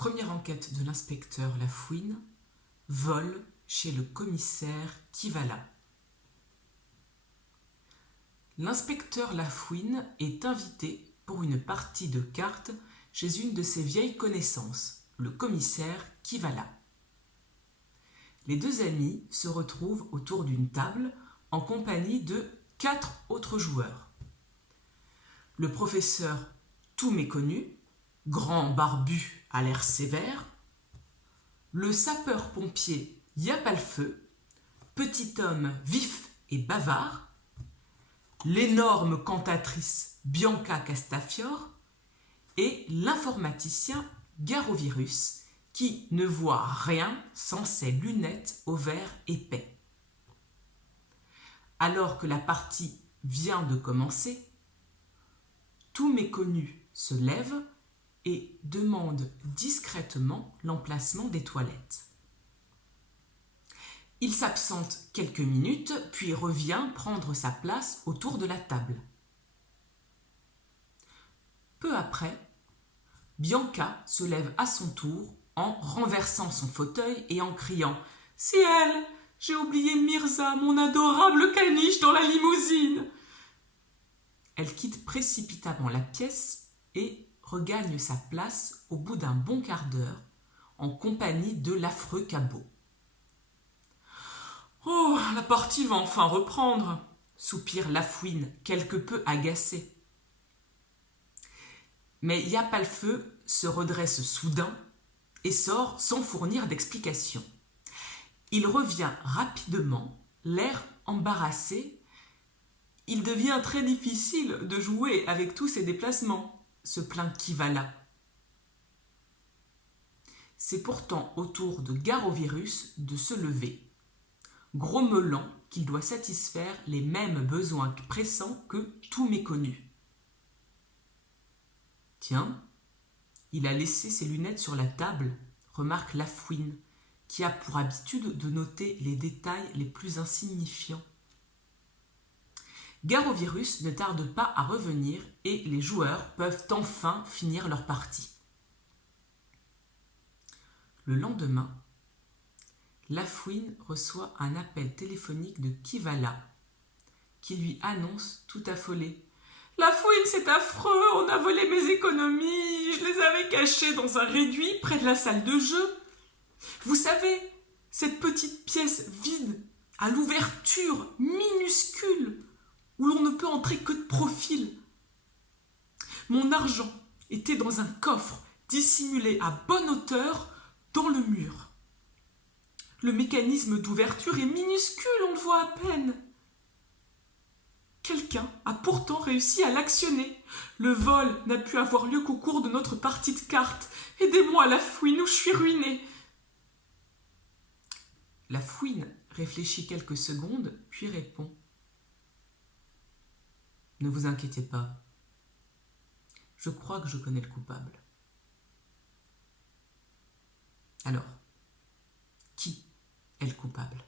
Première enquête de l'inspecteur Lafouine, vol chez le commissaire Kivala. L'inspecteur Lafouine est invité pour une partie de cartes chez une de ses vieilles connaissances, le commissaire Kivala. Les deux amis se retrouvent autour d'une table en compagnie de 4 autres joueurs. Le professeur tout méconnu, grand barbu à l'air sévère, le sapeur-pompier Yapalfeu, petit homme vif et bavard, l'énorme cantatrice Bianca Castafiore et l'informaticien Garovirus qui ne voit rien sans ses lunettes au verre épais. Alors que la partie vient de commencer, tout méconnu se lève et demande discrètement l'emplacement des toilettes. Il s'absente quelques minutes, puis revient prendre sa place autour de la table. Peu après, Bianca se lève à son tour en renversant son fauteuil et en criant « Ciel, j'ai oublié Mirza, mon adorable caniche, dans la limousine !» Elle quitte précipitamment la pièce et regagne sa place au bout d'un bon quart d'heure en compagnie de l'affreux cabot. « Oh, la partie va enfin reprendre !» soupire Lafouine, quelque peu agacé. Mais Yapalfeu se redresse soudain et sort sans fournir d'explication. Il revient rapidement, l'air embarrassé. « Il devient très difficile de jouer avec tous ces déplacements », se plaint Kivala. C'est pourtant au tour de Garovirus de se lever, grommelant qu'il doit satisfaire les mêmes besoins pressants que tout méconnu. « Tiens, il a laissé ses lunettes sur la table, » remarque Lafouine, qui a pour habitude de noter les détails les plus insignifiants. Garovirus ne tarde pas à revenir et les joueurs peuvent enfin finir leur partie. Le lendemain, Lafouine reçoit un appel téléphonique de Kivala qui lui annonce tout affolé « Lafouine, c'est affreux, on a volé mes économies, je les avais cachées dans un réduit près de la salle de jeu. Vous savez, cette petite pièce vide, à l'ouverture minuscule, où l'on ne peut entrer que de profil. Mon argent était dans un coffre dissimulé à bonne hauteur dans le mur. Le mécanisme d'ouverture est minuscule, on le voit à peine. Quelqu'un a pourtant réussi à l'actionner. Le vol n'a pu avoir lieu qu'au cours de notre partie de cartes. Aidez-moi, Lafouine, ou je suis ruinée. » Lafouine réfléchit quelques secondes, puis répond « Ne vous inquiétez pas, je crois que je connais le coupable. » Alors, qui est le coupable ?